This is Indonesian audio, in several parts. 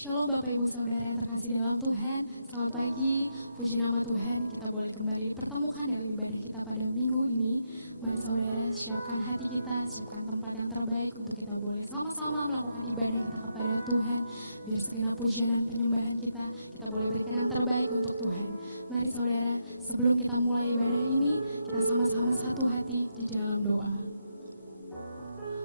Shalom Bapak Ibu Saudara yang terkasih dalam Tuhan. Selamat pagi, puji nama Tuhan. Kita boleh kembali dipertemukan dalam ibadah kita pada minggu ini. Mari saudara siapkan hati kita, siapkan tempat yang terbaik untuk kita boleh sama-sama melakukan ibadah kita kepada Tuhan. Biar segenap pujian dan penyembahan kita boleh berikan yang terbaik untuk Tuhan. Mari saudara, sebelum kita mulai ibadah ini, kita sama-sama satu hati di dalam doa.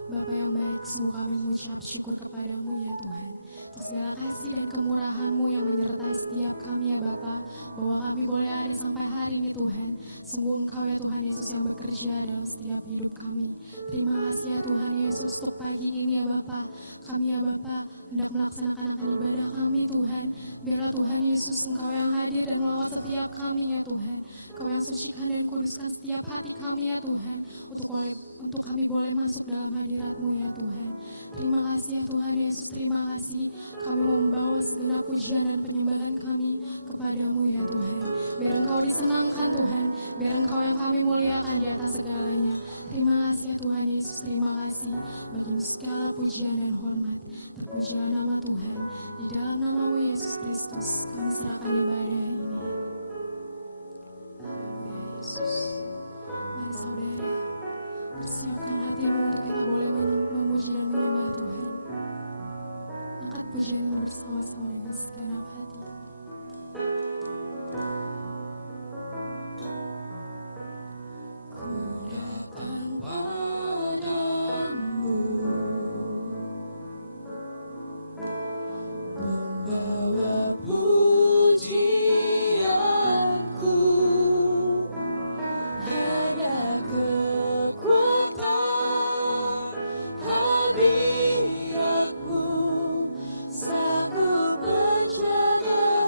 Bapa yang baik, sungguh kami mengucap syukur kepadamu ya Tuhan, untuk segala kasih dan kemurahan-Mu yang menyertai setiap kami ya Bapa, bahwa kami boleh ada sampai hari ini Tuhan. Sungguh Engkau ya Tuhan Yesus yang bekerja dalam setiap hidup kami. Terima kasih ya Tuhan Yesus untuk pagi ini ya Bapa. Kami ya Bapa hendak melaksanakan ibadah kami Tuhan. Biarlah Tuhan Yesus Engkau yang hadir dan melawat setiap kami ya Tuhan. Engkau yang sucikan dan kuduskan setiap hati kami ya Tuhan, untuk kami boleh masuk dalam hadirat-Mu ya Tuhan. Terima kasih ya Tuhan Yesus, terima kasih. Kami mau membawa segenap pujian dan penyembahan kami kepada-Mu ya Tuhan. Biar Engkau disenangkan Tuhan, biar Engkau yang kami muliakan di atas segalanya. Terima kasih ya Tuhan Yesus, terima kasih. Bagimu segala pujian dan hormat. Terpujilah nama Tuhan. Di dalam nama-Mu Yesus Kristus, kami serahkan ibadah ini. Haleluya Yesus. Mari saudara, persiapkan hatimu untuk kita boleh memuji dan menyembah Tuhan. Angkat pujian ini bersama-sama dengan segenap hati. Ku datang padamu, membawa pujianku, hanya kekuatan hadirat-Mu sanggup menjaga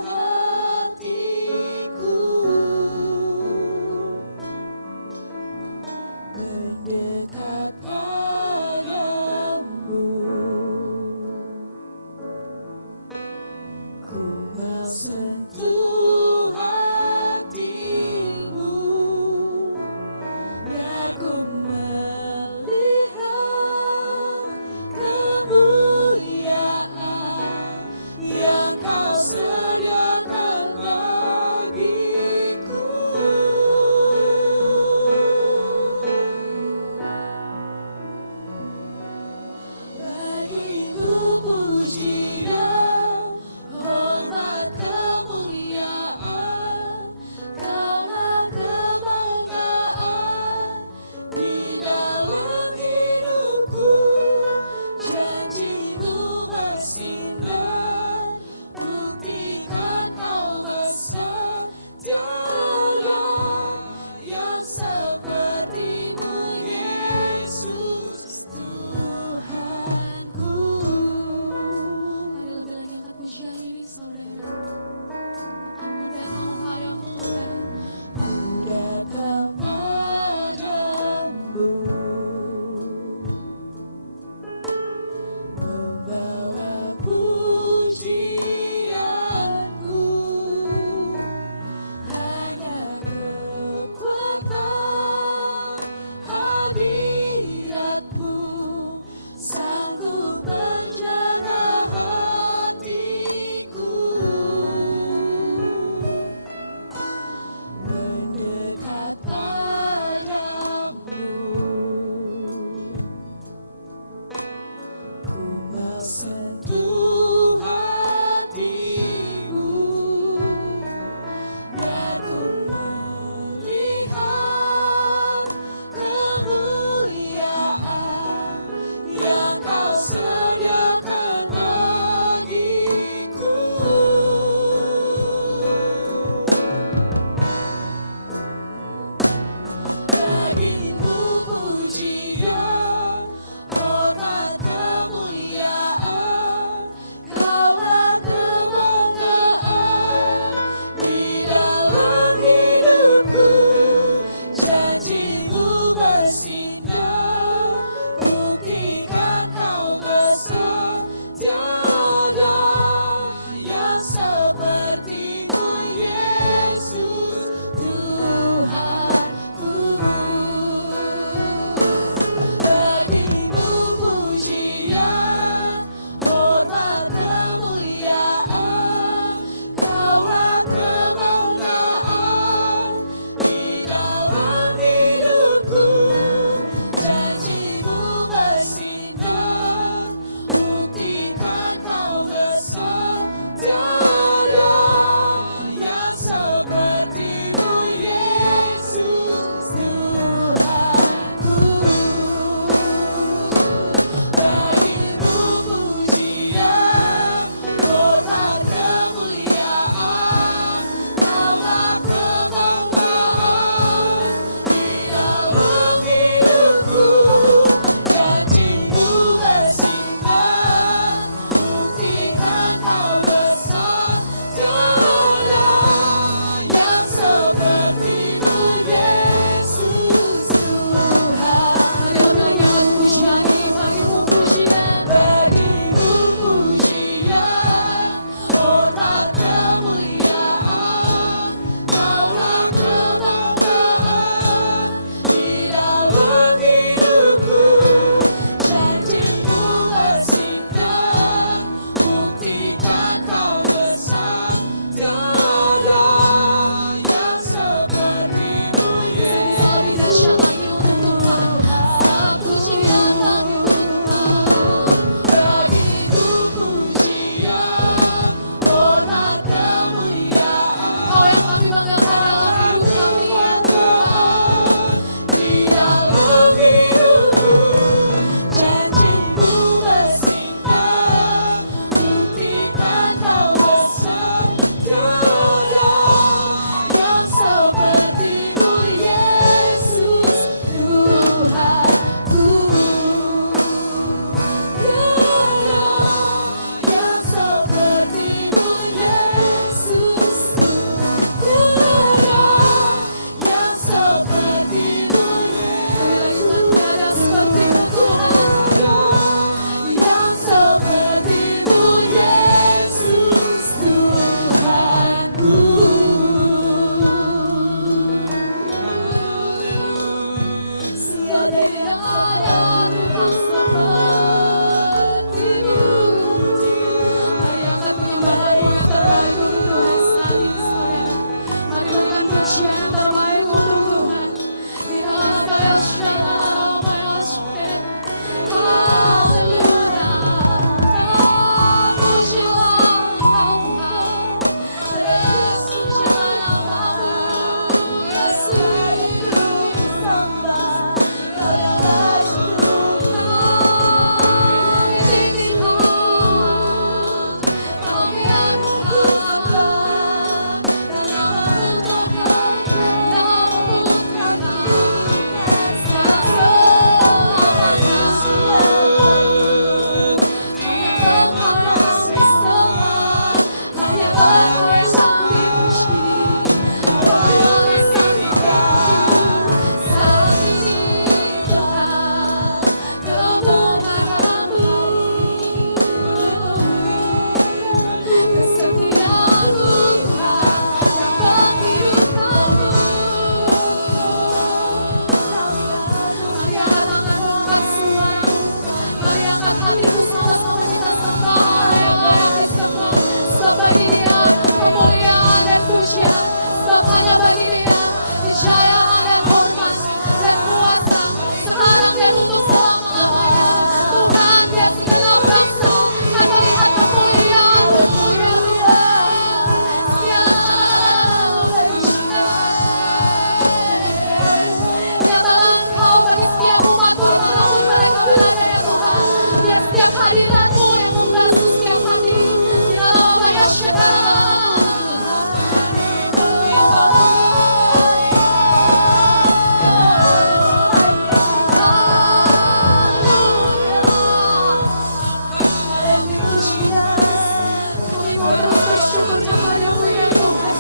bersyukur kepadamu ya Tuhan.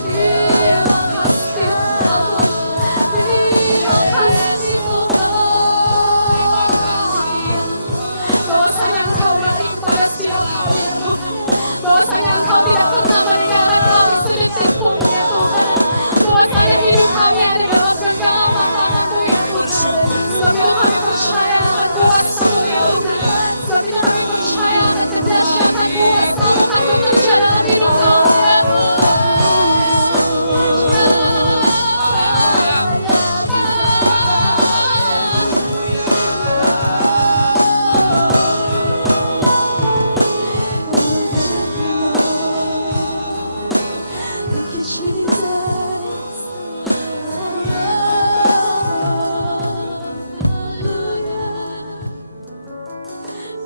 Terima kasih Tuhan. Terima kasih Tuhan. Bahwasanya Engkau baik kepada setiap kami ya Tuhan. Bahwasanya Engkau tidak pernah meninggalkan kami sedetik pun ya Tuhan. Bahwasanya hidup kami ada dalam genggaman tangan-Mu ya Tuhan. Sebab itu kami percaya akan kuasa-Mu ya Tuhan. Sebab itu kami percaya akan kedahsyatan kuasa-Mu akan bekerja dalam hidup kami ya Tuhan. Thank you, Jesus.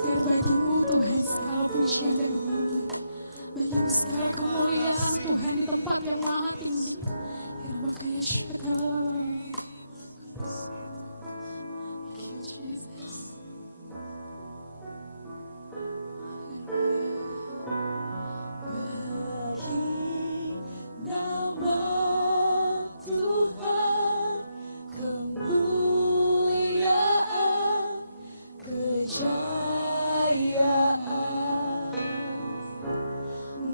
Biar bagimu Tuhan segala pujian dan hormat. Bagimu segala kemuliaan Tuhan di tempat yang maha tinggi. Makanya syakala. Thank you, Jesus. Bagi nama Tuhan kemuliaan, kejayaan,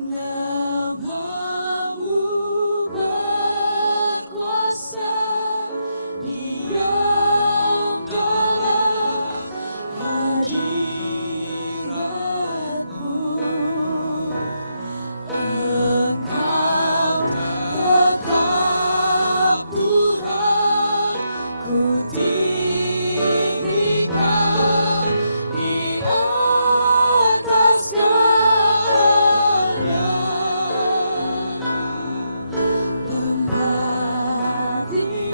namamu berkuasa, diam dalam hadirat-Mu. Engkau tetap Tuhan, ku tinggikan di atas segalanya. Tempat ini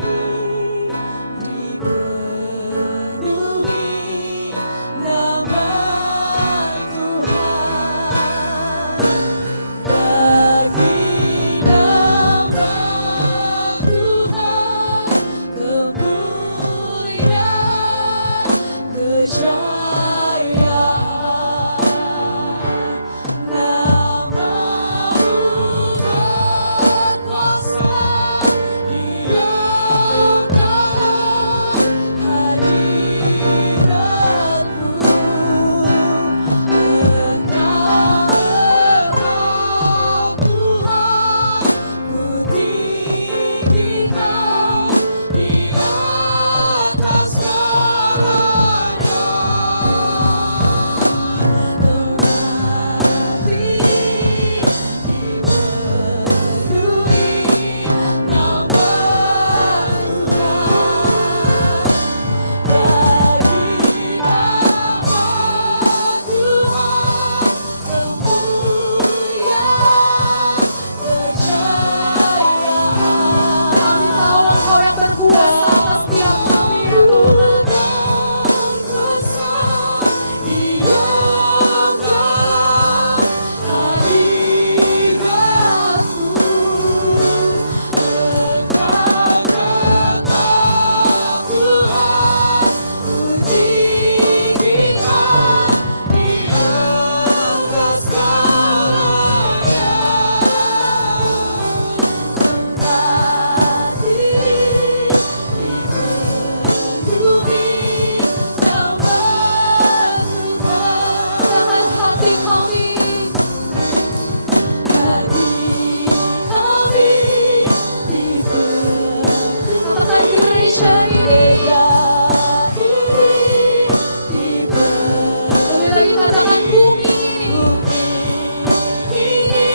dipenuhi nama Tuhan. Bagi nama Tuhan kemuliaan, kejayaan, namamu berkuasa, diam dalam hadirat-Mu. Engkau tetap Tuhan, ku tinggikan di atas segalanya. Tempat ini dipenuhi nama Tuhan. Bagi nama Tuhan kemuliaan, kejayaan. Kami tahu Engkau yang berkuasa atas setiap kami ya Tuhan. Berkuasa, diam dalam hadirat-Mu. Engkau tetap Tuhan, ku tinggikan di atas segalanya. Tempat ini dipenuhi nama Tuhan. Dengan hati kami, Hati kami dipenuhi. katakan gereja ini. Gereja ini dipenuhi. Lebih lagi katakan bumi ini. Bumi ini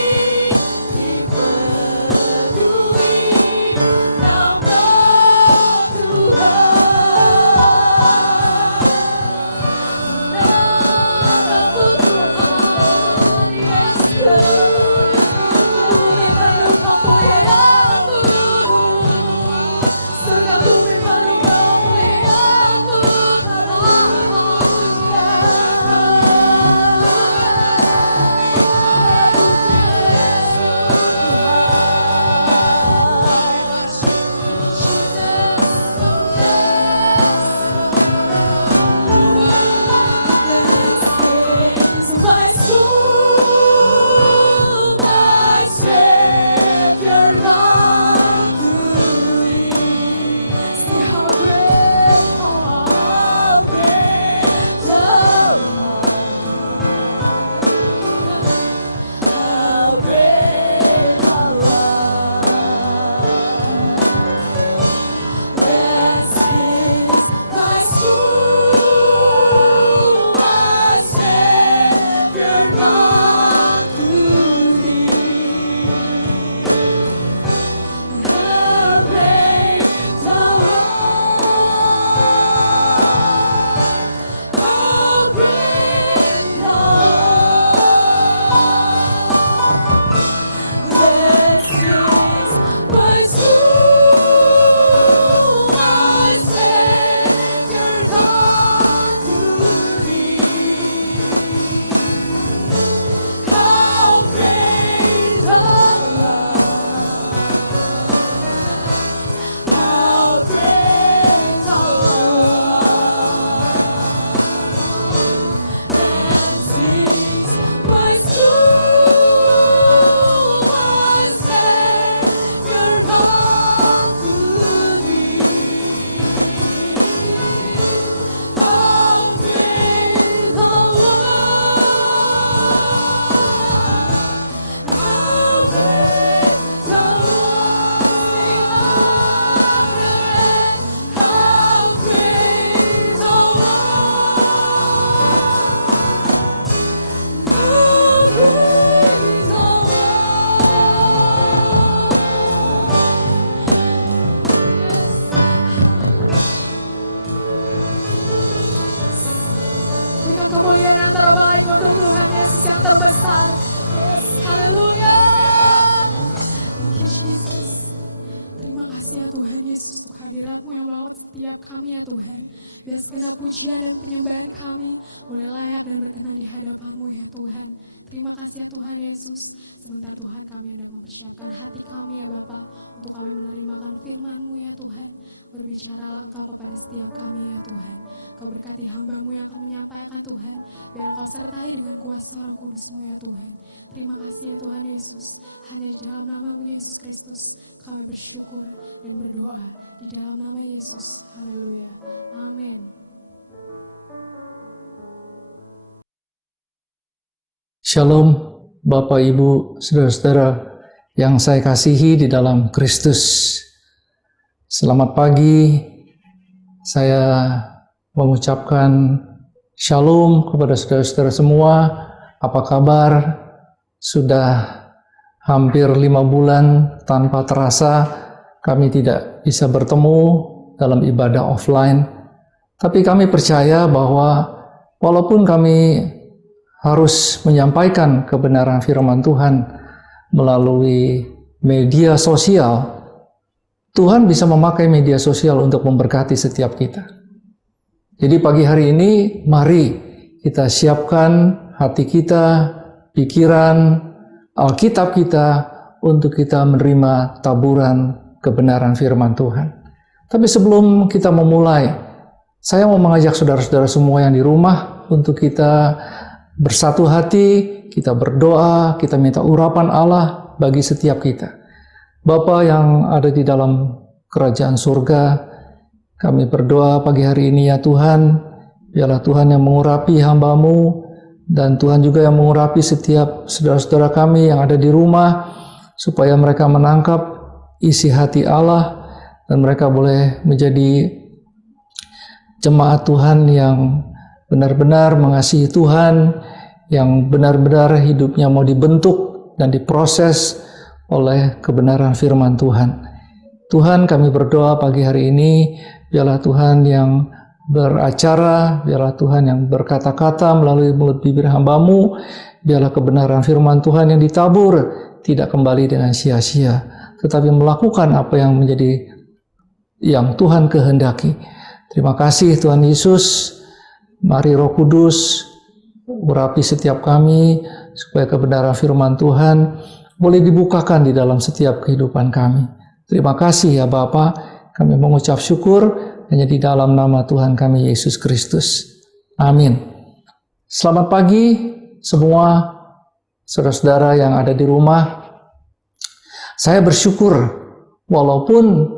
dipenuhi nama Tuhan. Namamu Tuhan. biarkan Tuhan How great thou art, how great thou art. This is my soul, my Savior God to thee. How great thou art, how great thou art. This is my soul, my Savior God to thee. How great thou art, how great thou art, how great thou Berikan kemuliaan yang terbaik untuk Tuhan Yesus yang terbesar. Yes, haleluya. Thank you, Jesus. Terima kasih ya Tuhan Yesus untuk hadirat-Mu yang melawat setiap kami ya Tuhan. Biar segenap pujian dan penyembahan kami boleh layak dan berkenan di hadapan-Mu ya Tuhan. Terima kasih ya Tuhan Yesus. Sebentar Tuhan kami hendak mempersiapkan hati kami ya Bapa untuk kami menerimakan firman-Mu ya Tuhan. Berbicaralah Engkau kepada setiap kami ya Tuhan. Kau berkati hamba-Mu yang akan menyampaikan Tuhan. Biar Engkau sertai dengan kuasa Roh Kudus-Mu ya Tuhan. Terima kasih ya Tuhan Yesus. Hanya di dalam nama-Mu Yesus Kristus kami bersyukur dan berdoa. Di dalam nama Yesus. Haleluya. Amin. Shalom Bapak Ibu Saudara-saudara yang saya kasihi di dalam Kristus. Selamat pagi, saya mengucapkan shalom kepada saudara-saudara semua. Apa kabar? Sudah hampir 5 bulan tanpa terasa kami tidak bisa bertemu dalam ibadah offline. Tapi kami percaya bahwa walaupun kami harus menyampaikan kebenaran firman Tuhan melalui media sosial, Tuhan bisa memakai media sosial untuk memberkati setiap kita. Jadi pagi hari ini, mari kita siapkan hati kita, pikiran, Alkitab kita untuk kita menerima taburan kebenaran firman Tuhan. Tapi sebelum kita memulai, saya mau mengajak saudara-saudara semua yang di rumah untuk kita bersatu hati, kita berdoa, kita minta urapan Allah bagi setiap kita. Bapa yang ada di dalam kerajaan surga, kami berdoa pagi hari ini ya Tuhan, biarlah Tuhan yang mengurapi hamba-Mu, dan Tuhan juga yang mengurapi setiap saudara-saudara kami yang ada di rumah, supaya mereka menangkap isi hati Allah, dan mereka boleh menjadi jemaat Tuhan yang benar-benar mengasihi Tuhan, yang benar-benar hidupnya mau dibentuk dan diproses oleh kebenaran firman Tuhan. Tuhan, kami berdoa pagi hari ini, biarlah Tuhan yang beracara, biarlah Tuhan yang berkata-kata melalui mulut bibir hamba-Mu, biarlah kebenaran firman Tuhan yang ditabur tidak kembali dengan sia-sia, tetapi melakukan apa yang menjadi yang Tuhan kehendaki. Terima kasih Tuhan Yesus. Mari Roh Kudus urapi setiap kami supaya kebenaran firman Tuhan boleh dibukakan di dalam setiap kehidupan kami. Terima kasih ya Bapa, kami mengucap syukur hanya di dalam nama Tuhan kami Yesus Kristus. Amin. Selamat pagi semua saudara-saudara yang ada di rumah. Saya bersyukur walaupun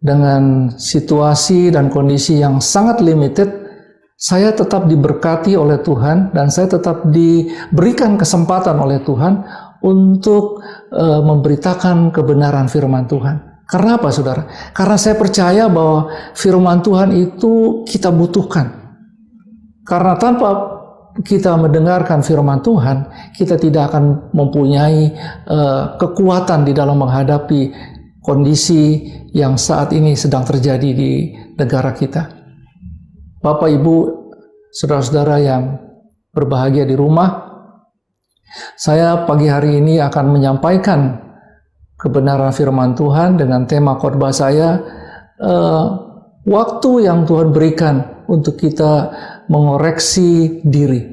dengan situasi dan kondisi yang sangat limited, saya tetap diberkati oleh Tuhan dan saya tetap diberikan kesempatan oleh Tuhan untuk memberitakan kebenaran firman Tuhan. Karena apa, saudara? Karena saya percaya bahwa firman Tuhan itu kita butuhkan. Karena tanpa kita mendengarkan firman Tuhan, kita tidak akan mempunyai kekuatan di dalam menghadapi kondisi yang saat ini sedang terjadi di negara kita. Bapak, Ibu, saudara-saudara yang berbahagia di rumah, saya pagi hari ini akan menyampaikan kebenaran firman Tuhan dengan tema khotbah saya, waktu yang Tuhan berikan untuk kita mengoreksi diri.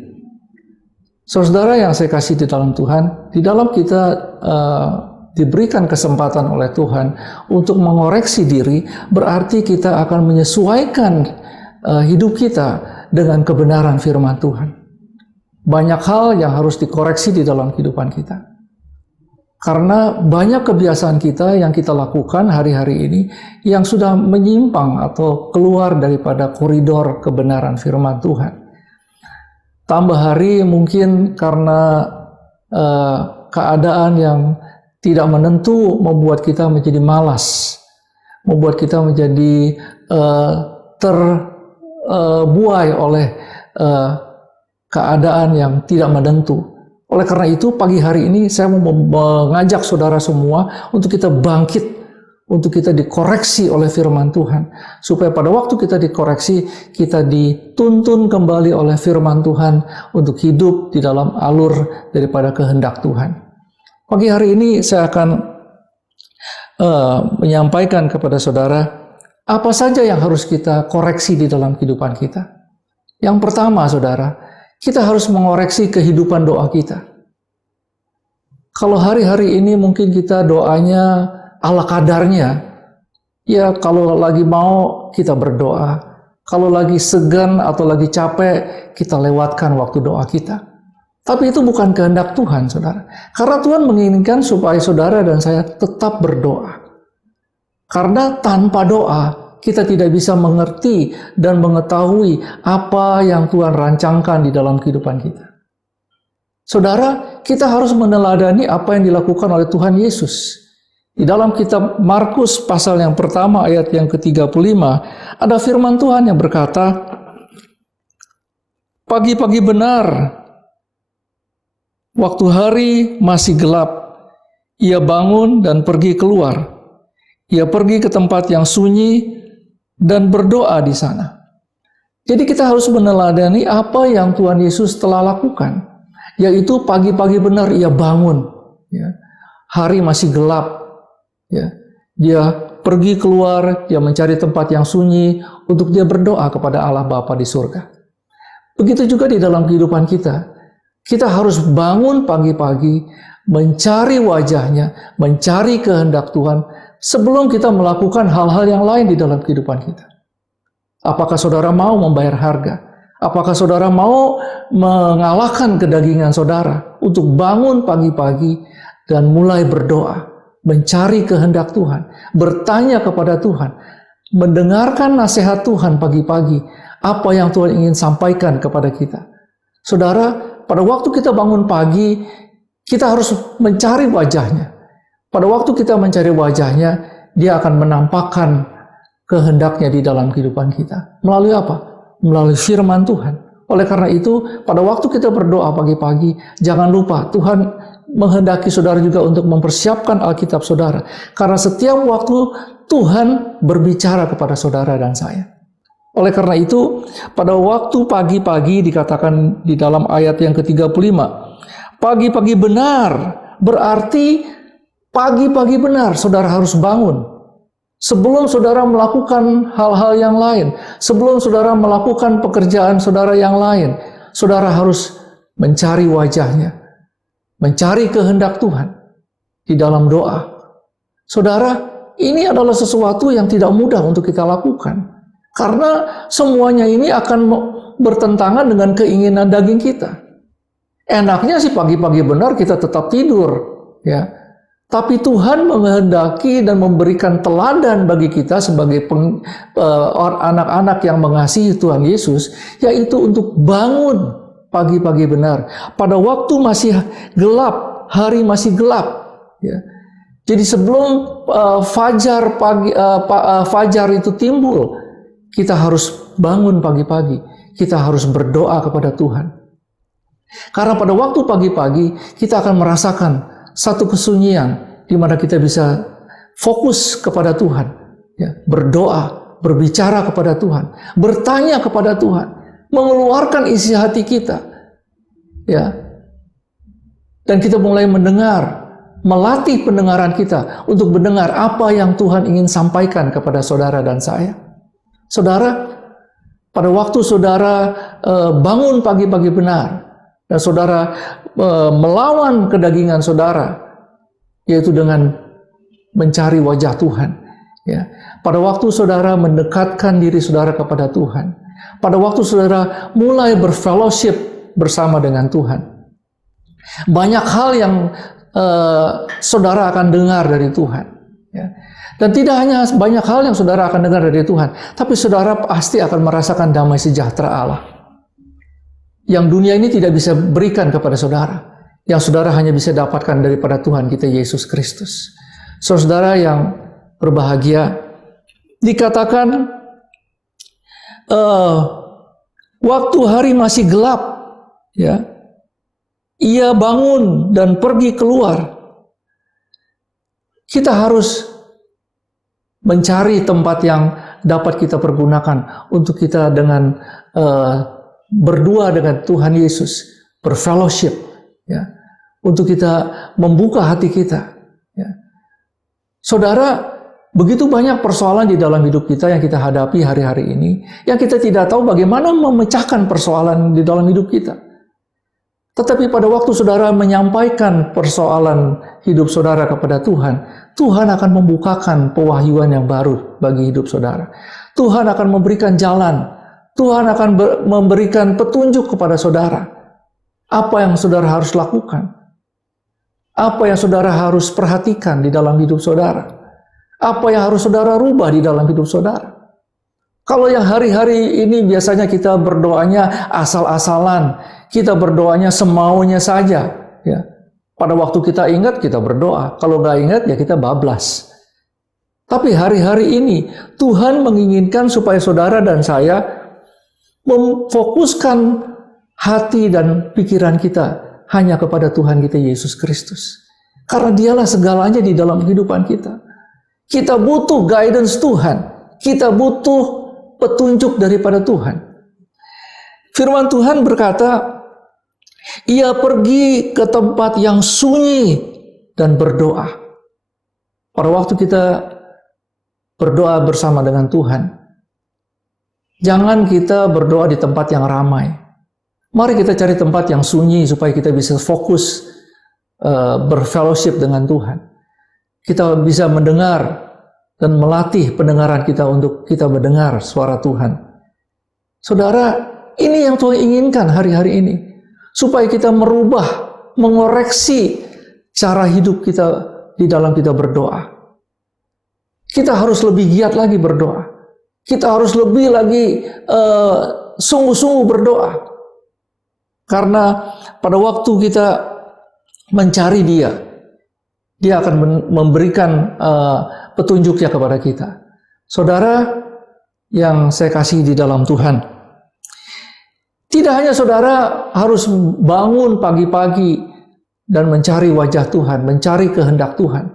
Saudara yang saya kasih di dalam Tuhan, di dalam kita diberikan kesempatan oleh Tuhan untuk mengoreksi diri, berarti kita akan menyesuaikan hidup kita dengan kebenaran firman Tuhan. Banyak hal yang harus dikoreksi di dalam kehidupan kita. Karena banyak kebiasaan kita yang kita lakukan hari-hari ini yang sudah menyimpang atau keluar daripada koridor kebenaran firman Tuhan. Tambah hari mungkin karena keadaan yang tidak menentu membuat kita menjadi malas, membuat kita menjadi terbuai oleh keadaan yang tidak menentu. Oleh karena itu, pagi hari ini saya mau mengajak saudara semua untuk kita bangkit, untuk kita dikoreksi oleh firman Tuhan. Supaya pada waktu kita dikoreksi, kita dituntun kembali oleh firman Tuhan untuk hidup di dalam alur daripada kehendak Tuhan. Pagi hari ini saya akan menyampaikan kepada saudara, apa saja yang harus kita koreksi di dalam kehidupan kita. Yang pertama, saudara, kita harus mengoreksi kehidupan doa kita. Kalau hari-hari ini mungkin kita doanya ala kadarnya. Ya, kalau lagi mau kita berdoa. Kalau lagi segan atau lagi capek, kita lewatkan waktu doa kita. Tapi itu bukan kehendak Tuhan, saudara. Karena Tuhan menginginkan supaya saudara dan saya tetap berdoa. Karena tanpa doa, kita tidak bisa mengerti dan mengetahui apa yang Tuhan rancangkan di dalam kehidupan kita. Saudara, kita harus meneladani apa yang dilakukan oleh Tuhan Yesus. Di dalam kitab Markus pasal yang pertama ayat yang ke-35, ada firman Tuhan yang berkata, pagi-pagi benar, waktu hari masih gelap, ia bangun dan pergi keluar. Ia pergi ke tempat yang sunyi dan berdoa di sana. Jadi kita harus meneladani apa yang Tuhan Yesus telah lakukan, yaitu pagi-pagi benar ia bangun, ya. Hari masih gelap, ya. Dia pergi keluar, dia mencari tempat yang sunyi untuk dia berdoa kepada Allah Bapa di surga. Begitu juga di dalam kehidupan kita. Kita harus bangun pagi-pagi, mencari wajahnya, mencari kehendak Tuhan, sebelum kita melakukan hal-hal yang lain di dalam kehidupan kita. Apakah saudara mau membayar harga? Apakah saudara mau mengalahkan kedagingan saudara untuk bangun pagi-pagi dan mulai berdoa, mencari kehendak Tuhan, bertanya kepada Tuhan, mendengarkan nasihat Tuhan pagi-pagi, apa yang Tuhan ingin sampaikan kepada kita. Saudara, pada waktu kita bangun pagi, kita harus mencari wajahnya. Pada waktu kita mencari wajahnya, dia akan menampakkan kehendaknya di dalam kehidupan kita. Melalui apa? Melalui firman Tuhan. Oleh karena itu, pada waktu kita berdoa pagi-pagi, jangan lupa Tuhan menghendaki saudara juga untuk mempersiapkan Alkitab saudara. Karena setiap waktu Tuhan berbicara kepada saudara dan saya. Oleh karena itu, pada waktu pagi-pagi dikatakan di dalam ayat yang ke-35, pagi-pagi benar, berarti pagi-pagi benar, saudara harus bangun. Sebelum saudara melakukan hal-hal yang lain, sebelum saudara melakukan pekerjaan saudara yang lain, saudara harus mencari wajahnya, mencari kehendak Tuhan di dalam doa. Saudara, ini adalah sesuatu yang tidak mudah untuk kita lakukan. Karena semuanya ini akan bertentangan dengan keinginan daging kita. Enaknya sih pagi-pagi benar kita tetap tidur, ya. Tapi Tuhan menghendaki dan memberikan teladan bagi kita sebagai anak-anak yang mengasihi Tuhan Yesus, yaitu untuk bangun pagi-pagi benar. Pada waktu masih gelap, hari masih gelap. Ya. Jadi sebelum fajar itu timbul, kita harus bangun pagi-pagi. Kita harus berdoa kepada Tuhan. Karena pada waktu pagi-pagi kita akan merasakan satu kesunyian di mana kita bisa fokus kepada Tuhan, ya, berdoa, berbicara kepada Tuhan, bertanya kepada Tuhan, mengeluarkan isi hati kita, ya, dan kita mulai mendengar, melatih pendengaran kita untuk mendengar apa yang Tuhan ingin sampaikan kepada saudara dan saya. Saudara, pada waktu saudara bangun pagi-pagi benar, dan saudara melawan kedagingan saudara, yaitu dengan mencari wajah Tuhan. Ya. Pada waktu saudara mendekatkan diri saudara kepada Tuhan, pada waktu saudara mulai berfellowship bersama dengan Tuhan, banyak hal yang saudara akan dengar dari Tuhan. Ya. Dan tidak hanya banyak hal yang saudara akan dengar dari Tuhan, tapi saudara pasti akan merasakan damai sejahtera Allah yang dunia ini tidak bisa berikan kepada saudara, yang saudara hanya bisa dapatkan daripada Tuhan kita Yesus Kristus. Saudara yang berbahagia, dikatakan waktu hari masih gelap, ya, ia bangun dan pergi keluar. Kita harus mencari tempat yang dapat kita pergunakan untuk kita dengan berdua dengan Tuhan Yesus, berfellowship, ya, untuk kita membuka hati kita. Ya. Saudara, begitu banyak persoalan di dalam hidup kita yang kita hadapi hari-hari ini, yang kita tidak tahu bagaimana memecahkan persoalan di dalam hidup kita. Tetapi pada waktu saudara menyampaikan persoalan hidup saudara kepada Tuhan, Tuhan akan membukakan pewahyuan yang baru bagi hidup saudara. Tuhan akan memberikan jalan. Tuhan akan memberikan petunjuk kepada saudara. Apa yang saudara harus lakukan? Apa yang saudara harus perhatikan di dalam hidup saudara? Apa yang harus saudara rubah di dalam hidup saudara? Kalau yang hari-hari ini biasanya kita berdoanya asal-asalan, kita berdoanya semaunya saja, ya. Pada waktu kita ingat kita berdoa, kalau nggak ingat ya kita bablas. Tapi hari-hari ini Tuhan menginginkan supaya saudara dan saya memfokuskan hati dan pikiran kita hanya kepada Tuhan kita Yesus Kristus. Karena dialah segalanya di dalam kehidupan kita. Kita butuh guidance Tuhan. Kita butuh petunjuk daripada Tuhan. Firman Tuhan berkata, ia pergi ke tempat yang sunyi dan berdoa. Pada waktu kita berdoa bersama dengan Tuhan, jangan kita berdoa di tempat yang ramai. Mari kita cari tempat yang sunyi supaya kita bisa fokus berfellowship dengan Tuhan. Kita bisa mendengar dan melatih pendengaran kita untuk kita mendengar suara Tuhan. Saudara, ini yang Tuhan inginkan hari-hari ini. Supaya kita merubah, mengoreksi cara hidup kita di dalam kita berdoa. Kita harus lebih giat lagi berdoa. Kita harus lebih lagi sungguh-sungguh berdoa. Karena pada waktu kita mencari Dia akan memberikan petunjuknya kepada kita. Saudara yang saya kasih di dalam Tuhan, tidak hanya saudara harus bangun pagi-pagi dan mencari wajah Tuhan, mencari kehendak Tuhan.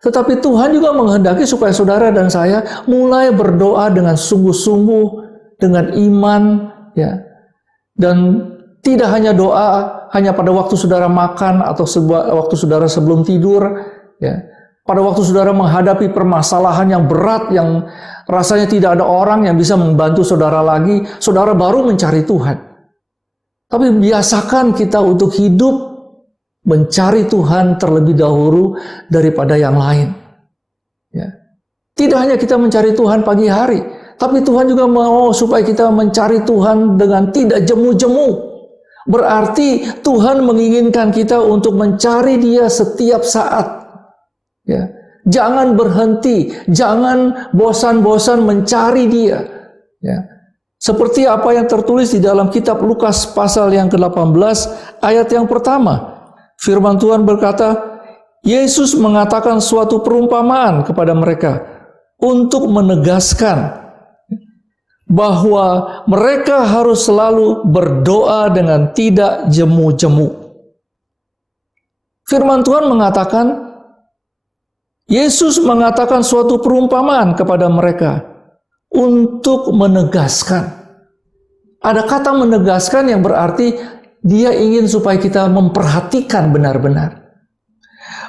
Tetapi Tuhan juga menghendaki supaya saudara dan saya mulai berdoa dengan sungguh-sungguh, dengan iman, ya. Dan tidak hanya doa hanya pada waktu saudara makan atau waktu saudara sebelum tidur, ya. Pada waktu saudara menghadapi permasalahan yang berat, yang rasanya tidak ada orang yang bisa membantu saudara lagi, saudara baru mencari Tuhan. Tapi biasakan kita untuk hidup mencari Tuhan terlebih dahulu daripada yang lain. Ya. Tidak hanya kita mencari Tuhan pagi hari, tapi Tuhan juga mau supaya kita mencari Tuhan dengan tidak jemu-jemu. Berarti Tuhan menginginkan kita untuk mencari Dia setiap saat. Ya. Jangan berhenti, jangan bosan-bosan mencari Dia. Ya. Seperti apa yang tertulis di dalam kitab Lukas pasal yang ke-18 ayat yang pertama. Firman Tuhan berkata, Yesus mengatakan suatu perumpamaan kepada mereka untuk menegaskan bahwa mereka harus selalu berdoa dengan tidak jemu-jemu. Firman Tuhan mengatakan, Yesus mengatakan suatu perumpamaan kepada mereka untuk menegaskan. Ada kata menegaskan yang berarti dia ingin supaya kita memperhatikan benar-benar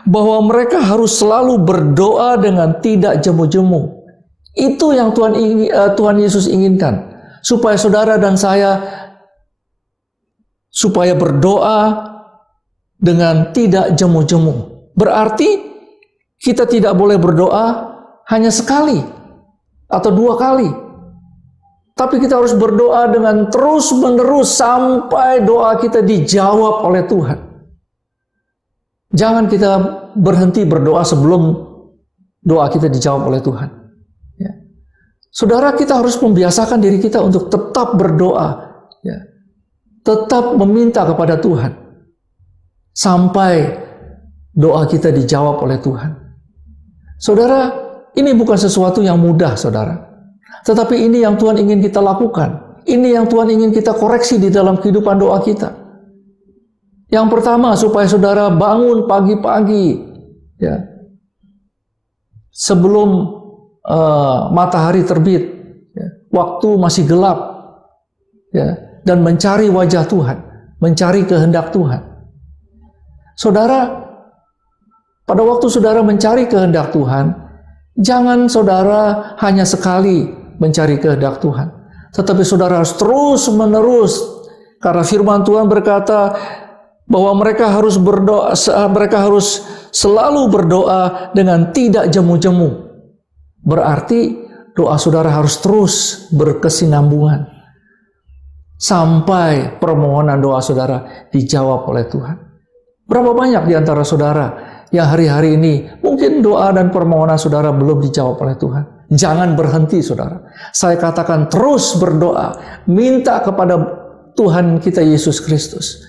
bahwa mereka harus selalu berdoa dengan tidak jemu-jemu. Itu yang Tuhan Yesus inginkan, supaya saudara dan saya supaya berdoa dengan tidak jemu-jemu. Berarti kita tidak boleh berdoa hanya sekali atau 2 kali. Tapi kita harus berdoa dengan terus-menerus sampai doa kita dijawab oleh Tuhan. Jangan kita berhenti berdoa sebelum doa kita dijawab oleh Tuhan. Ya. Saudara, kita harus membiasakan diri kita untuk tetap berdoa. Ya. Tetap meminta kepada Tuhan. Sampai doa kita dijawab oleh Tuhan. Saudara, ini bukan sesuatu yang mudah, saudara. Tetapi ini yang Tuhan ingin kita lakukan. Ini yang Tuhan ingin kita koreksi di dalam kehidupan doa kita. Yang pertama, supaya saudara bangun pagi-pagi, ya, sebelum matahari terbit, ya, waktu masih gelap, ya, dan mencari wajah Tuhan, mencari kehendak Tuhan. Saudara, pada waktu saudara mencari kehendak Tuhan, jangan saudara hanya sekali mencari kehendak Tuhan, tetapi saudara harus terus-menerus, karena firman Tuhan berkata bahwa mereka harus berdoa, mereka harus selalu berdoa dengan tidak jemu-jemu. Berarti doa saudara harus terus berkesinambungan sampai permohonan doa saudara dijawab oleh Tuhan. Berapa banyak di antara saudara yang hari-hari ini mungkin doa dan permohonan saudara belum dijawab oleh Tuhan? Jangan berhenti, saudara. Saya katakan terus berdoa, minta kepada Tuhan kita Yesus Kristus,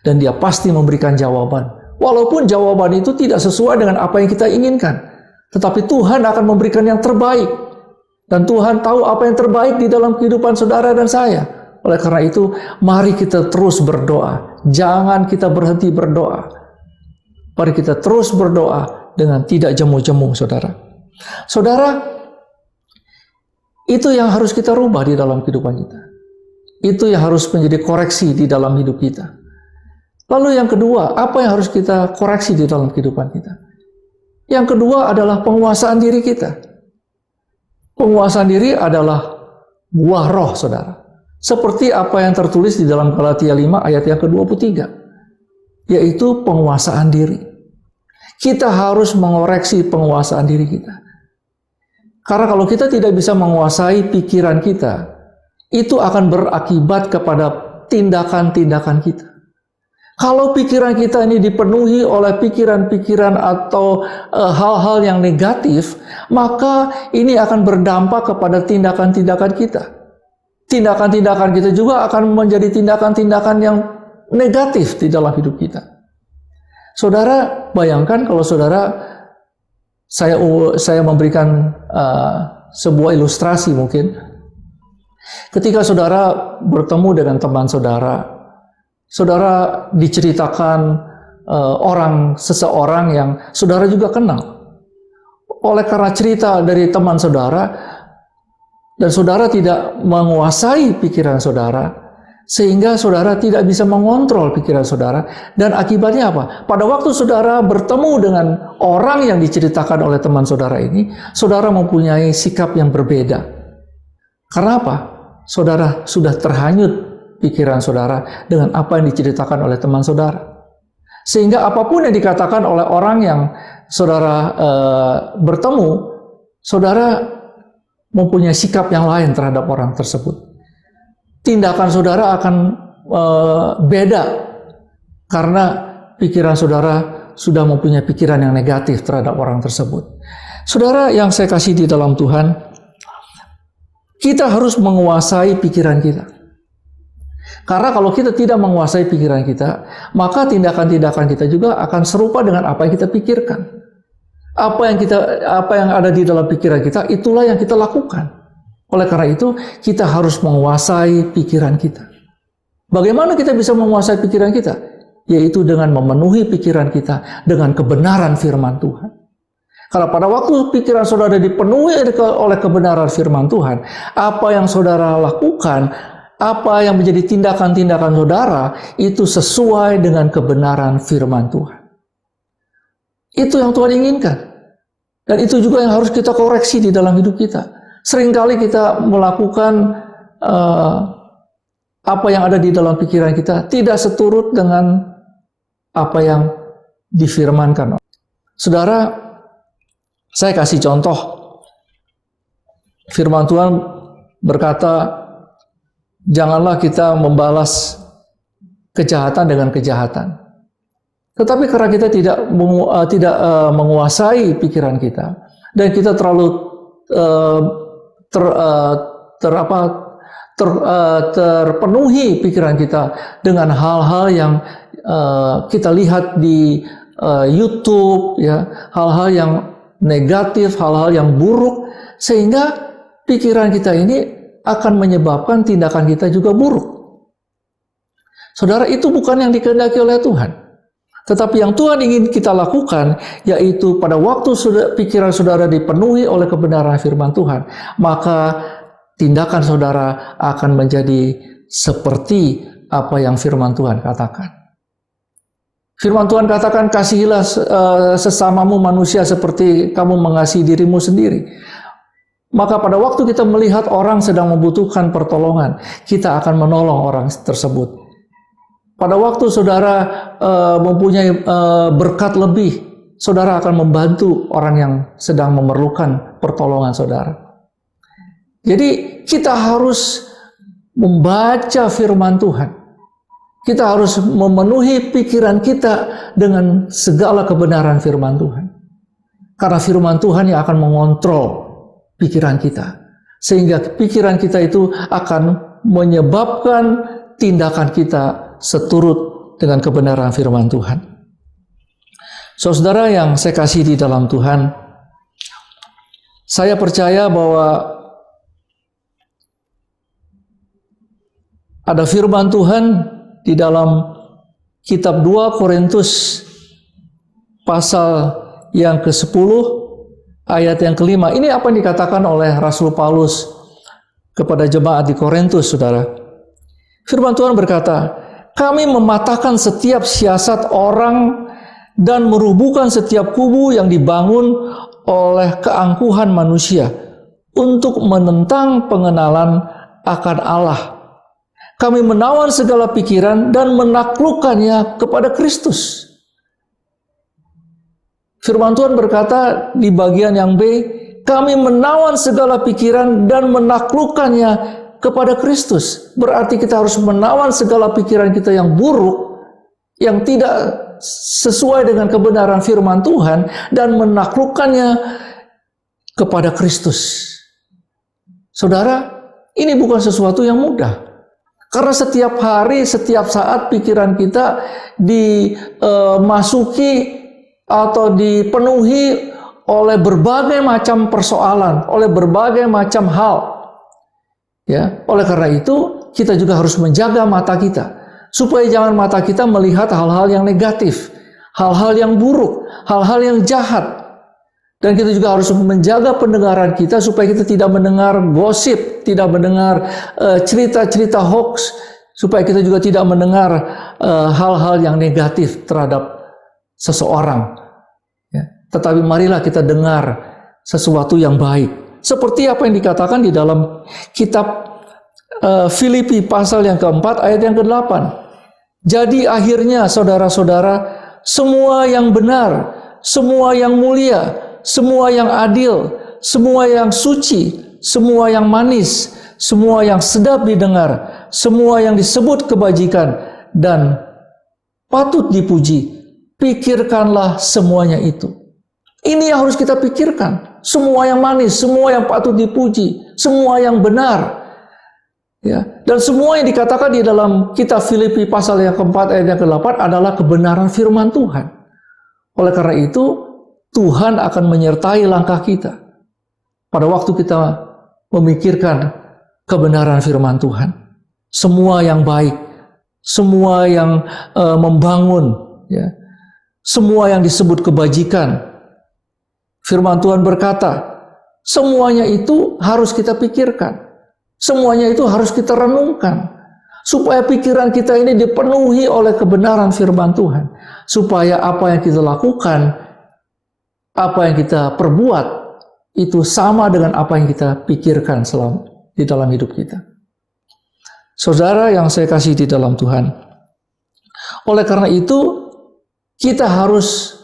dan Dia pasti memberikan jawaban. Walaupun jawaban itu tidak sesuai dengan apa yang kita inginkan, tetapi Tuhan akan memberikan yang terbaik. Dan Tuhan tahu apa yang terbaik di dalam kehidupan saudara dan saya. Oleh karena itu, mari kita terus berdoa. Jangan kita berhenti berdoa. Mari kita terus berdoa dengan tidak jemu-jemu, saudara. Saudara, itu yang harus kita rubah di dalam kehidupan kita. Itu yang harus menjadi koreksi di dalam hidup kita. Lalu yang kedua, apa yang harus kita koreksi di dalam kehidupan kita? Yang kedua adalah penguasaan diri kita. Penguasaan diri adalah buah roh, saudara. Seperti apa yang tertulis di dalam Galatia 5 ayat yang ke-23. Yaitu penguasaan diri. Kita harus mengoreksi penguasaan diri kita. Karena kalau kita tidak bisa menguasai pikiran kita, itu akan berakibat kepada tindakan-tindakan kita. Kalau pikiran kita ini dipenuhi oleh pikiran-pikiran atau hal-hal yang negatif, maka ini akan berdampak kepada tindakan-tindakan kita. Tindakan-tindakan kita juga akan menjadi tindakan-tindakan yang negatif di dalam hidup kita. Saudara, bayangkan kalau saudara, saya memberikan sebuah ilustrasi mungkin. Ketika saudara bertemu dengan teman saudara, saudara diceritakan seseorang yang saudara juga kenal. Oleh karena cerita dari teman saudara, dan saudara tidak menguasai pikiran saudara, sehingga saudara tidak bisa mengontrol pikiran saudara, dan akibatnya apa? Pada waktu saudara bertemu dengan orang yang diceritakan oleh teman saudara ini, saudara mempunyai sikap yang berbeda. Karena apa? Saudara sudah terhanyut pikiran saudara dengan apa yang diceritakan oleh teman saudara. Sehingga apapun yang dikatakan oleh orang yang saudara bertemu, saudara mempunyai sikap yang lain terhadap orang tersebut. Tindakan saudara akan beda karena pikiran saudara sudah mempunyai pikiran yang negatif terhadap orang tersebut. Saudara yang saya kasih di dalam Tuhan, kita harus menguasai pikiran kita. Karena kalau kita tidak menguasai pikiran kita, maka tindakan-tindakan kita juga akan serupa dengan apa yang kita pikirkan. Apa yang ada di dalam pikiran kita, itulah yang kita lakukan. Oleh karena itu, kita harus menguasai pikiran kita. Bagaimana kita bisa menguasai pikiran kita? Yaitu dengan memenuhi pikiran kita dengan kebenaran firman Tuhan. Kalau pada waktu pikiran saudara dipenuhi oleh kebenaran firman Tuhan, apa yang saudara lakukan, apa yang menjadi tindakan-tindakan saudara, itu sesuai dengan kebenaran firman Tuhan. Itu yang Tuhan inginkan. Dan itu juga yang harus kita koreksi di dalam hidup kita. Seringkali kita melakukan apa yang ada di dalam pikiran kita tidak seturut dengan apa yang difirmankan. Saudara, saya kasih contoh. Firman Tuhan berkata, janganlah kita membalas kejahatan dengan kejahatan. Tetapi karena kita tidak menguasai pikiran kita, dan kita terlalu terpenuhi pikiran kita dengan hal-hal yang kita lihat di YouTube, ya, hal-hal yang negatif, hal-hal yang buruk, sehingga pikiran kita ini akan menyebabkan tindakan kita juga buruk. Saudara, itu bukan yang dikehendaki oleh Tuhan. Tetapi yang Tuhan ingin kita lakukan, yaitu pada waktu pikiran saudara dipenuhi oleh kebenaran firman Tuhan, maka tindakan saudara akan menjadi seperti apa yang firman Tuhan katakan. Firman Tuhan katakan, kasihilah sesamamu manusia seperti kamu mengasihi dirimu sendiri. Maka pada waktu kita melihat orang sedang membutuhkan pertolongan, kita akan menolong orang tersebut. Pada waktu saudara mempunyai berkat lebih, saudara akan membantu orang yang sedang memerlukan pertolongan saudara. Jadi kita harus membaca firman Tuhan. Kita harus memenuhi pikiran kita dengan segala kebenaran firman Tuhan. Karena firman Tuhan yang akan mengontrol pikiran kita. Sehingga pikiran kita itu akan menyebabkan tindakan kita seturut dengan kebenaran firman Tuhan. Saudara yang saya kasih di dalam Tuhan, saya percaya bahwa ada firman Tuhan di dalam kitab 2 Korintus pasal yang ke-10 ayat yang ke-5. Ini apa yang dikatakan oleh Rasul Paulus kepada jemaat di Korintus, saudara. Firman Tuhan berkata, kami mematahkan setiap siasat orang dan merubuhkan setiap kubu yang dibangun oleh keangkuhan manusia untuk menentang pengenalan akan Allah. Kami menawan segala pikiran dan menaklukkannya kepada Kristus. Firman Tuhan berkata di bagian yang B, kami menawan segala pikiran dan menaklukkannya kepada Kristus. Berarti kita harus menawan segala pikiran kita yang buruk, yang tidak sesuai dengan kebenaran firman Tuhan, dan menaklukkannya kepada Kristus. Saudara, ini bukan sesuatu yang mudah. Karena setiap hari, setiap saat pikiran kita dimasuki atau dipenuhi oleh berbagai macam persoalan, oleh berbagai macam hal. Ya, oleh karena itu kita juga harus menjaga mata kita supaya jangan mata kita melihat hal-hal yang negatif, hal-hal yang buruk, hal-hal yang jahat. Dan kita juga harus menjaga pendengaran kita supaya kita tidak mendengar gosip, tidak mendengar cerita-cerita hoax, supaya kita juga tidak mendengar hal-hal yang negatif terhadap seseorang. Ya. Tetapi marilah kita dengar sesuatu yang baik. Seperti apa yang dikatakan di dalam kitab Filipi pasal yang keempat ayat yang ke-8. Jadi akhirnya saudara-saudara, semua yang benar, semua yang mulia, semua yang adil, semua yang suci, semua yang manis, semua yang sedap didengar, semua yang disebut kebajikan dan patut dipuji, pikirkanlah semuanya itu. Ini yang harus kita pikirkan. Semua yang manis, semua yang patut dipuji, semua yang benar. Ya, dan semua yang dikatakan di dalam kitab Filipi pasal yang keempat ayat yang ke-8 adalah kebenaran firman Tuhan. Oleh karena itu, Tuhan akan menyertai langkah kita. Pada waktu kita memikirkan kebenaran firman Tuhan. Semua yang baik, semua yang membangun, ya, semua yang disebut kebajikan. Firman Tuhan berkata, semuanya itu harus kita pikirkan. Semuanya itu harus kita renungkan. Supaya pikiran kita ini dipenuhi oleh kebenaran firman Tuhan. Supaya apa yang kita lakukan, apa yang kita perbuat, itu sama dengan apa yang kita pikirkan di dalam hidup kita. Saudara yang saya kasih di dalam Tuhan, oleh karena itu kita harus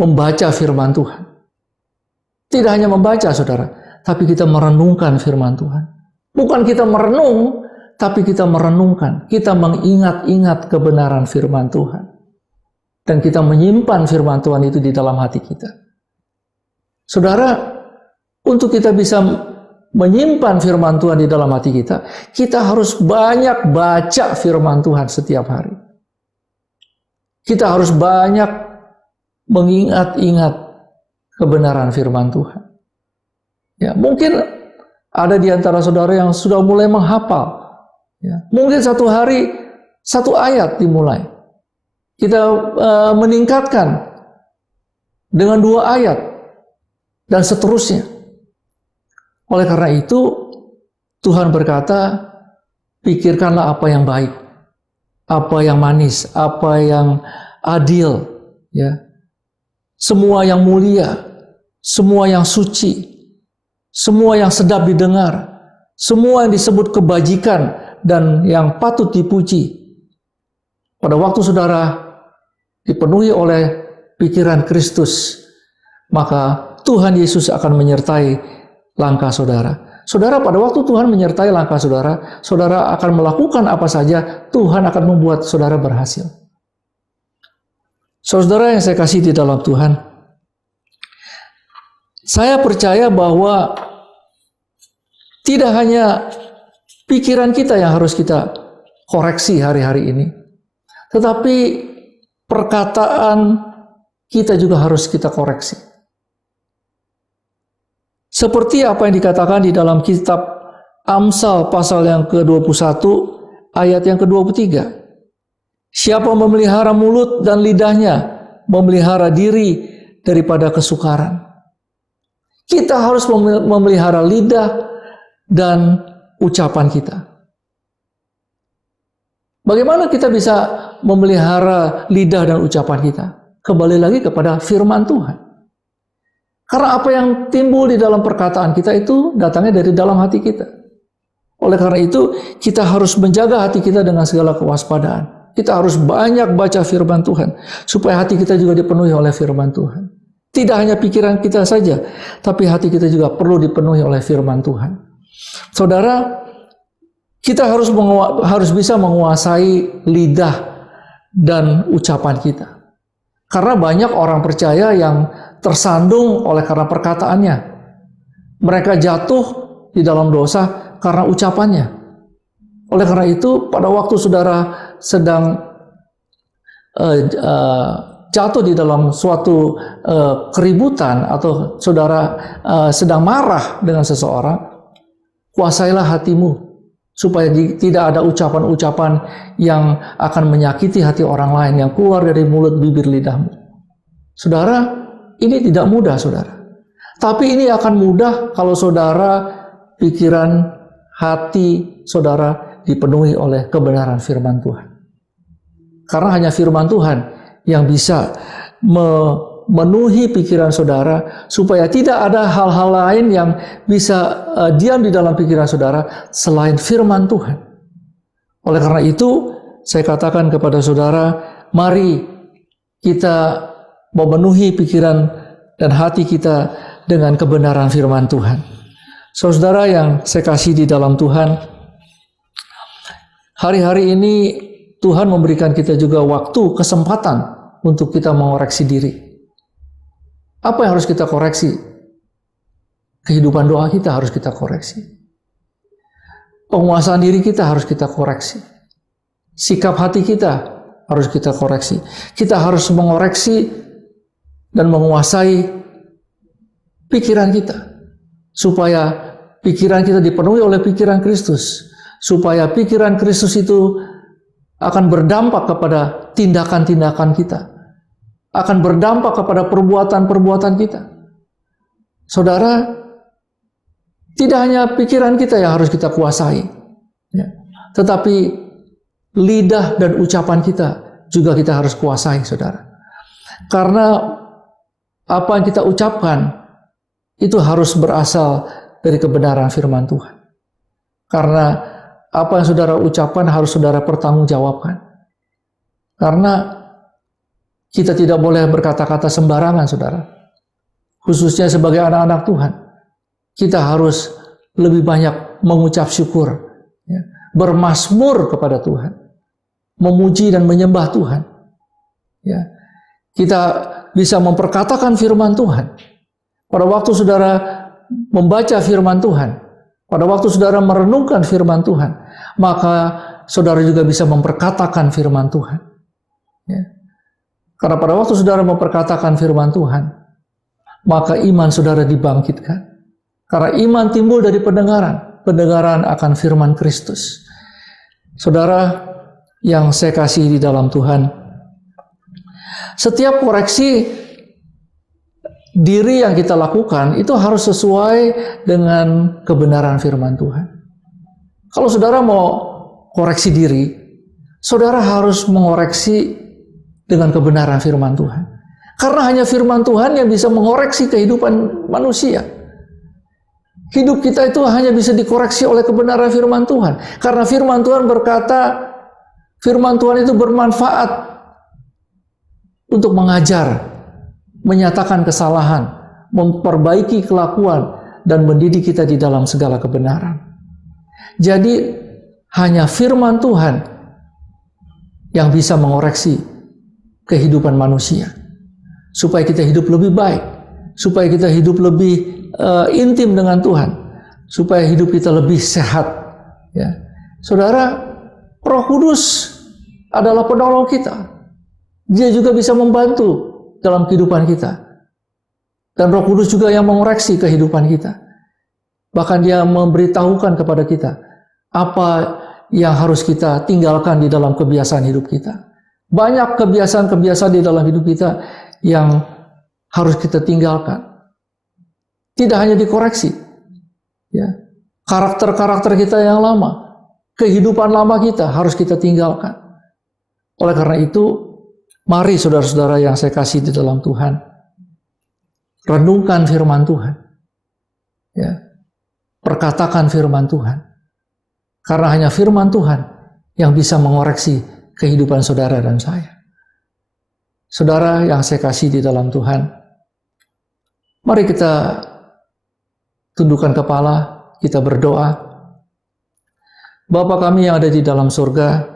membaca firman Tuhan. Tidak hanya membaca, saudara, tapi kita merenungkan firman Tuhan. Bukan kita merenung, tapi kita merenungkan. Kita mengingat-ingat kebenaran firman Tuhan. Dan kita menyimpan firman Tuhan itu di dalam hati kita. Saudara, untuk kita bisa menyimpan firman Tuhan di dalam hati kita, kita harus banyak baca firman Tuhan setiap hari. Kita harus banyak mengingat-ingat kebenaran firman Tuhan. Ya, mungkin ada di antara saudara yang sudah mulai menghafal. Ya, mungkin satu hari satu ayat dimulai. Kita meningkatkan dengan 2 ayat dan seterusnya. Oleh karena itu Tuhan berkata, pikirkanlah apa yang baik, apa yang manis, apa yang adil, ya. Semua yang mulia, semua yang suci, semua yang sedap didengar, semua yang disebut kebajikan dan yang patut dipuji. Pada waktu saudara dipenuhi oleh pikiran Kristus, maka Tuhan Yesus akan menyertai langkah saudara. Saudara, pada waktu Tuhan menyertai langkah saudara, saudara akan melakukan apa saja, Tuhan akan membuat saudara berhasil. Saudara yang saya kasih di dalam Tuhan, saya percaya bahwa tidak hanya pikiran kita yang harus kita koreksi hari-hari ini, tetapi perkataan kita juga harus kita koreksi. Seperti apa yang dikatakan di dalam kitab Amsal pasal yang ke-21 ayat yang ke-23. Siapa memelihara mulut dan lidahnya, memelihara diri daripada kesukaran. Kita harus memelihara lidah dan ucapan kita. Bagaimana kita bisa memelihara lidah dan ucapan kita? Kembali lagi kepada firman Tuhan. Karena apa yang timbul di dalam perkataan kita itu datangnya dari dalam hati kita. Oleh karena itu, kita harus menjaga hati kita dengan segala kewaspadaan. Kita harus banyak baca firman Tuhan, supaya hati kita juga dipenuhi oleh firman Tuhan. Tidak hanya pikiran kita saja, tapi hati kita juga perlu dipenuhi oleh firman Tuhan. Saudara, kita harus bisa menguasai lidah dan ucapan kita. Karena banyak orang percaya yang tersandung oleh karena perkataannya. Mereka jatuh di dalam dosa karena ucapannya. Oleh karena itu, pada waktu saudara sedang jatuh di dalam suatu keributan atau saudara sedang marah dengan seseorang, kuasailah hatimu supaya tidak ada ucapan-ucapan yang akan menyakiti hati orang lain yang keluar dari mulut bibir lidahmu. Saudara, ini tidak mudah, saudara. Tapi ini akan mudah kalau saudara pikiran, hati saudara dipenuhi oleh kebenaran firman Tuhan. Karena hanya firman Tuhan yang bisa memenuhi pikiran saudara supaya tidak ada hal-hal lain yang bisa diam di dalam pikiran saudara selain firman Tuhan. Oleh karena itu, saya katakan kepada saudara, mari kita memenuhi pikiran dan hati kita dengan kebenaran firman Tuhan. Saudara yang saya kasih di dalam Tuhan, hari-hari ini Tuhan memberikan kita juga waktu, kesempatan untuk kita mengoreksi diri. Apa yang harus kita koreksi? Kehidupan doa kita harus kita koreksi. Penguasaan diri kita harus kita koreksi. Sikap hati kita harus kita koreksi. Kita harus mengoreksi dan menguasai pikiran kita. supaya pikiran kita dipenuhi oleh pikiran Kristus, supaya pikiran Kristus itu akan berdampak kepada tindakan-tindakan kita, akan berdampak kepada perbuatan-perbuatan kita. Saudara, tidak hanya pikiran kita yang harus kita kuasai, ya, tetapi lidah dan ucapan kita juga kita harus kuasai, saudara. Karena apa yang kita ucapkan itu harus berasal dari kebenaran firman Tuhan. Karena apa yang saudara ucapkan harus saudara pertanggungjawabkan. Karena kita tidak boleh berkata-kata sembarangan, saudara. Khususnya sebagai anak-anak Tuhan. Kita harus lebih banyak mengucap syukur, ya, bermazmur kepada Tuhan, memuji dan menyembah Tuhan. Ya. Kita bisa memperkatakan firman Tuhan. Pada waktu saudara membaca firman Tuhan, pada waktu saudara merenungkan firman Tuhan, maka saudara juga bisa memperkatakan firman Tuhan. Ya. Karena pada waktu saudara memperkatakan firman Tuhan, maka iman saudara dibangkitkan. Karena iman timbul dari pendengaran, pendengaran akan firman Kristus. Saudara yang saya kasih di dalam Tuhan, setiap koreksi diri yang kita lakukan itu harus sesuai dengan kebenaran firman Tuhan. Kalau saudara mau koreksi diri, saudara harus mengoreksi dengan kebenaran firman Tuhan. Karena hanya firman Tuhan yang bisa mengoreksi kehidupan manusia. Hidup kita itu hanya bisa dikoreksi oleh kebenaran firman Tuhan. Karena firman Tuhan berkata, firman Tuhan itu bermanfaat untuk mengajar, menyatakan kesalahan, memperbaiki kelakuan, dan mendidik kita di dalam segala kebenaran. Jadi, hanya firman Tuhan yang bisa mengoreksi kehidupan manusia. Supaya kita hidup lebih baik, supaya kita hidup lebih intim dengan Tuhan, supaya hidup kita lebih sehat. Ya. Saudara, Roh Kudus adalah penolong kita. Dia juga bisa membantu dalam kehidupan kita. Dan Roh Kudus juga yang mengoreksi kehidupan kita. Bahkan dia memberitahukan kepada kita apa yang harus kita tinggalkan di dalam kebiasaan hidup kita. Banyak kebiasaan-kebiasaan di dalam hidup kita yang harus kita tinggalkan. Tidak hanya dikoreksi, ya, karakter-karakter kita yang lama, kehidupan lama kita harus kita tinggalkan. Oleh karena itu, mari saudara-saudara yang saya kasih di dalam Tuhan, renungkan firman Tuhan, ya, perkatakan firman Tuhan, karena hanya firman Tuhan yang bisa mengoreksi kehidupan saudara dan saya. Saudara yang saya kasih di dalam Tuhan, mari kita tundukkan kepala, kita berdoa. Bapa kami yang ada di dalam surga,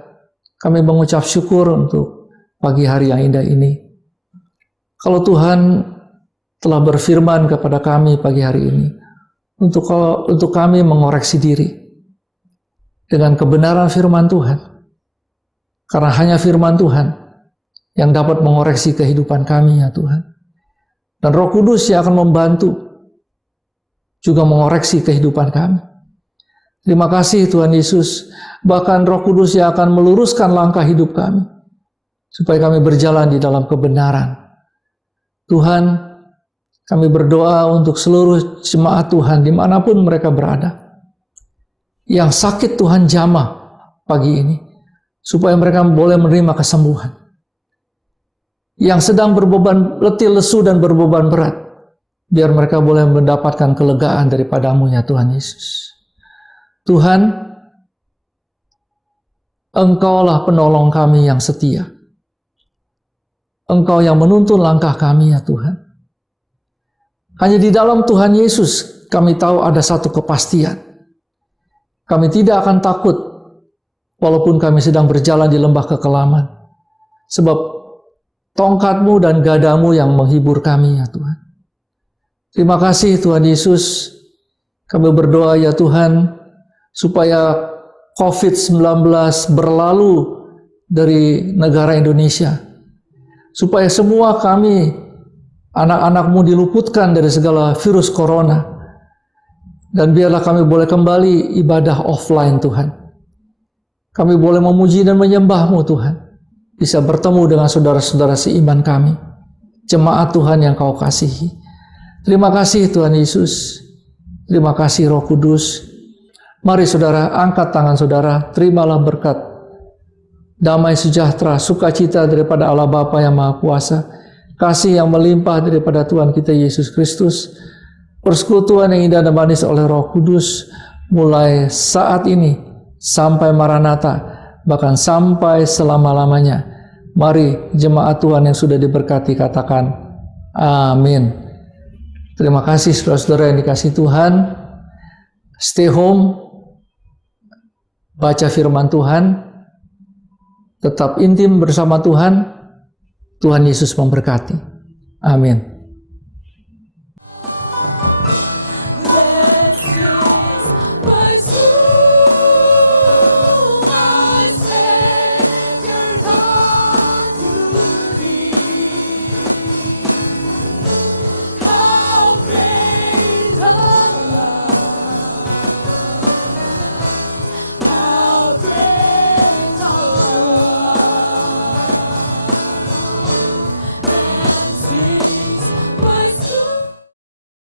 kami mengucap syukur untuk pagi hari yang indah ini. Kalau Tuhan telah berfirman kepada kami pagi hari ini, untuk kami mengoreksi diri dengan kebenaran firman Tuhan. Karena hanya firman Tuhan yang dapat mengoreksi kehidupan kami, ya Tuhan. Dan Roh Kudus yang akan membantu juga mengoreksi kehidupan kami. Terima kasih Tuhan Yesus. Bahkan Roh Kudus yang akan meluruskan langkah hidup kami, supaya kami berjalan di dalam kebenaran. Tuhan, kami berdoa untuk seluruh jemaat Tuhan dimanapun mereka berada. Yang sakit Tuhan jamah pagi ini, supaya mereka boleh menerima kesembuhan. Yang sedang berbeban letih, lesu, dan berbeban berat, biar mereka boleh mendapatkan kelegaan daripada-Mu, ya Tuhan Yesus. Tuhan, Engkaulah penolong kami yang setia. Engkau yang menuntun langkah kami, ya Tuhan. Hanya di dalam Tuhan Yesus kami tahu ada satu kepastian. Kami tidak akan takut walaupun kami sedang berjalan di lembah kekelaman. Sebab tongkat-Mu dan gadamu yang menghibur kami, ya Tuhan. Terima kasih Tuhan Yesus. Kami berdoa, ya Tuhan, supaya COVID-19 berlalu dari negara Indonesia. Supaya semua kami, anak-anak-Mu diluputkan dari segala virus corona. Dan biarlah kami boleh kembali ibadah offline Tuhan. Kami boleh memuji dan menyembah-Mu Tuhan. Bisa bertemu dengan saudara-saudara seiman kami. Jemaat Tuhan yang Kau kasihi. Terima kasih Tuhan Yesus. Terima kasih Roh Kudus. Mari saudara, angkat tangan saudara, terimalah berkat damai sejahtera, sukacita daripada Allah Bapa yang Maha Kuasa, kasih yang melimpah daripada Tuhan kita Yesus Kristus, persekutuan yang indah dan manis oleh Roh Kudus, mulai saat ini sampai Maranatha, bahkan sampai selama-lamanya. Mari jemaat Tuhan yang sudah diberkati katakan amin. Terima kasih saudara-saudara yang dikasihi Tuhan. Stay home, baca firman Tuhan, tetap intim bersama Tuhan. Tuhan Yesus memberkati. Amin.